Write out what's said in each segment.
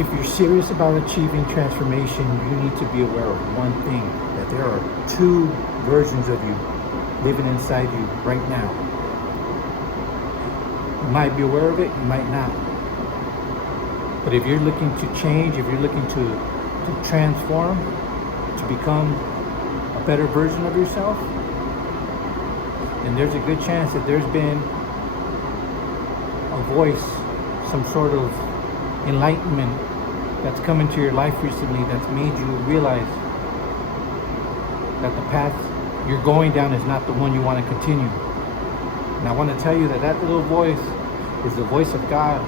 if you're serious about achieving transformation, you need to be aware of one thing, that there are two versions of you living inside you right now. You might be aware of it, you might not. But if you're looking to change, if you're looking to transform, to become a better version of yourself, then there's a good chance that there's been a voice, some sort of enlightenment that's come into your life recently that's made you realize that the path you're going down is not the one you want to continue. And I want to tell you that that little voice is the voice of God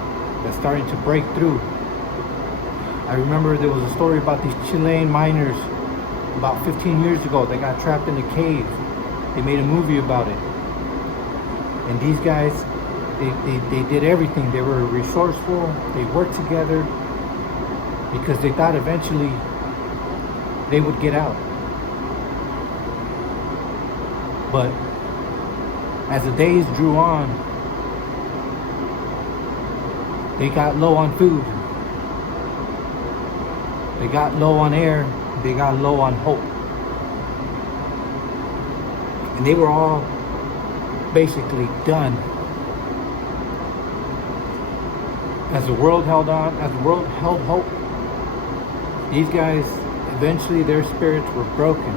that's starting to break through. I remember there was a story about these Chilean miners about 15 years ago. They got trapped in a cave. They made a movie about it. And these guys, they did everything. They were resourceful. They worked together because they thought eventually they would get out. But as the days drew on, they got low on food. They got low on air. They got low on hope. And they were all basically done. As the world held on, as the world held hope, these guys, eventually their spirits were broken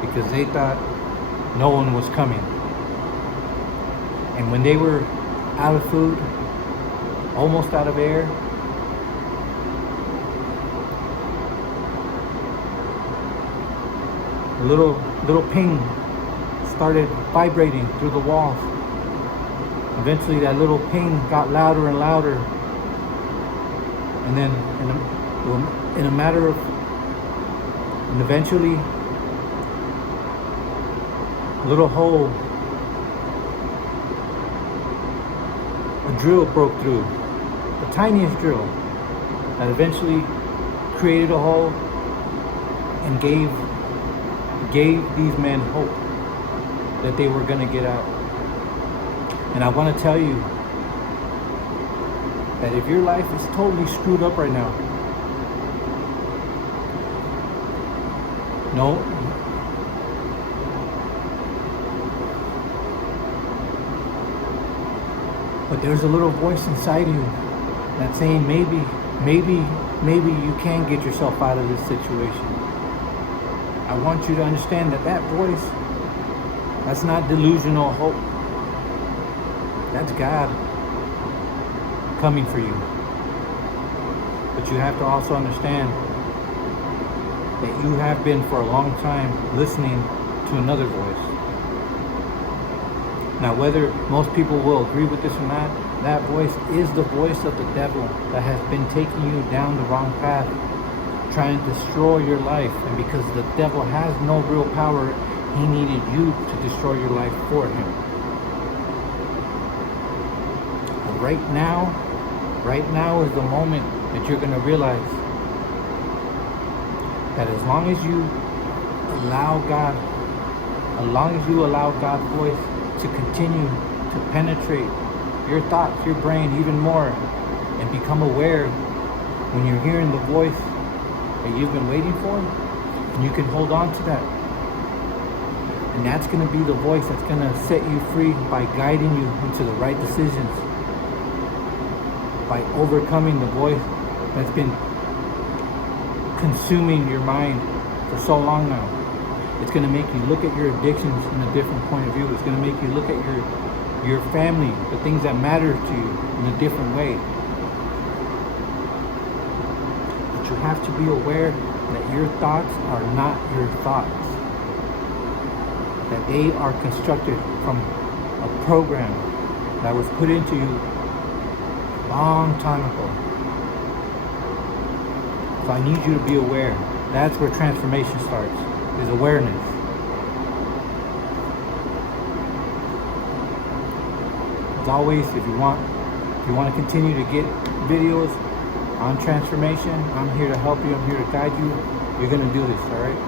because they thought no one was coming. And when they were out of food, almost out of air, a little ping started vibrating through the walls. Eventually that little ping got louder and louder. And then in a matter of, and eventually a little hole, a drill broke through, the tiniest drill, that eventually created a hole and gave these men hope that they were going to get out. And I want to tell you that if your life is totally screwed up right now, no, but there's a little voice inside you that's saying maybe you can get yourself out of this situation. I want you to understand that that voice, that's not delusional hope. That's God coming for you. But you have to also understand that you have been for a long time listening to another voice. Now, whether most people will agree with this or not, that voice is the voice of the devil that has been taking you down the wrong path, trying to destroy your life. And because the devil has no real power, he needed you to destroy your life for him. But right now is the moment that you're going to realize that as long as you allow God's voice to continue to penetrate your thoughts, your brain even more, and become aware when you're hearing the voice that you've been waiting for, and you can hold on to that. And that's going to be the voice that's going to set you free by guiding you into the right decisions, by overcoming the voice that's been consuming your mind for so long now. It's going to make you look at your addictions in a different point of view. It's going to make you look at your family, the things that matter to you, in a different way. But you have to be aware that your thoughts are not your thoughts. That they are constructed from a program that was put into you a long time ago. So I need you to be aware. That's where transformation starts, is awareness. As always, if you want to continue to get videos on transformation, I'm here to help you. I'm here to guide you. You're going to do this, all right?